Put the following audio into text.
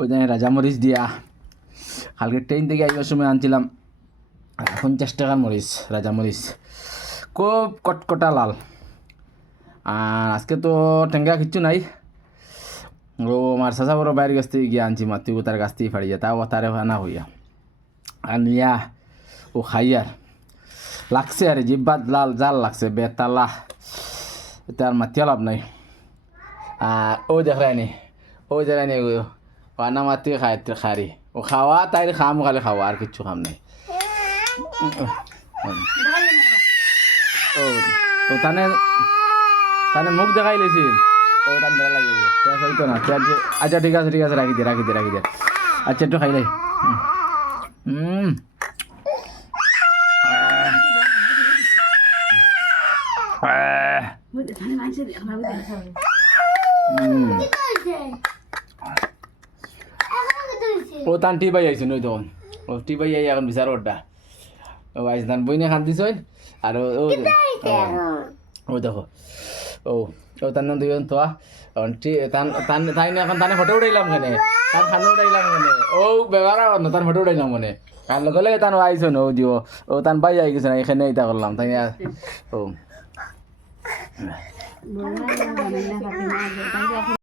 ওই জানি রাজামরিচ দিয়া কালকে ট্রেন থেকে আইবার সময় আনছিলাম। পঞ্চাশ টাকার মরিচ, রাজামরিচ। খুব কটকটা লাল। আর আজকে তো টেঙ্গা কিচ্ছু নাই। ও আমার চাচা বড় বাইরের কাছ থেকে গিয়ে আনছি মাতৃ তার কাছ থেকে ফাড়িয়া তাও তারে আনা হইয়া। আর নিয়া ও খাইয়ার লাগছে আরে জিব্বাত লাল জাল লাগছে, বেতালা। আর মাতিয়া লাভ নাই। আর ও দেখ রানি ও যে রানি ও পানা মাতি খাই খারি ও খাওয়া তাই খাম খালি খাওয়া আর কিচ্ছু খাম নাই ও ও তানে তানে মুখ দেখাই লেছি ও তান বেলা লাগে শেষ হইতো না শেষ যে- আচ্ছা ঠিক আছে ঠিক আছে রাখি দে রাখি দে রাখি দে আচ্ছা একটু খাইলে হুম আহ ও তান টি বাই আইছে নই তখন। ও টি বাই আই এখন বিচার ওটা ও আইস তান বইনে খান দিছ আর ও ও ও দেখো। ও ও তার নাম দুজন তো টি তান তান তাই এখন তানে ফটো উঠাইলাম কেনে তান খান উঠাইলাম কেনে ও ব্যবহার না তান ফটো উঠাইলাম মানে। কার লগে লগে তান আইছো ন ও দিও ও তান বাই আই গেছে না এখানে এটা করলাম তাই ও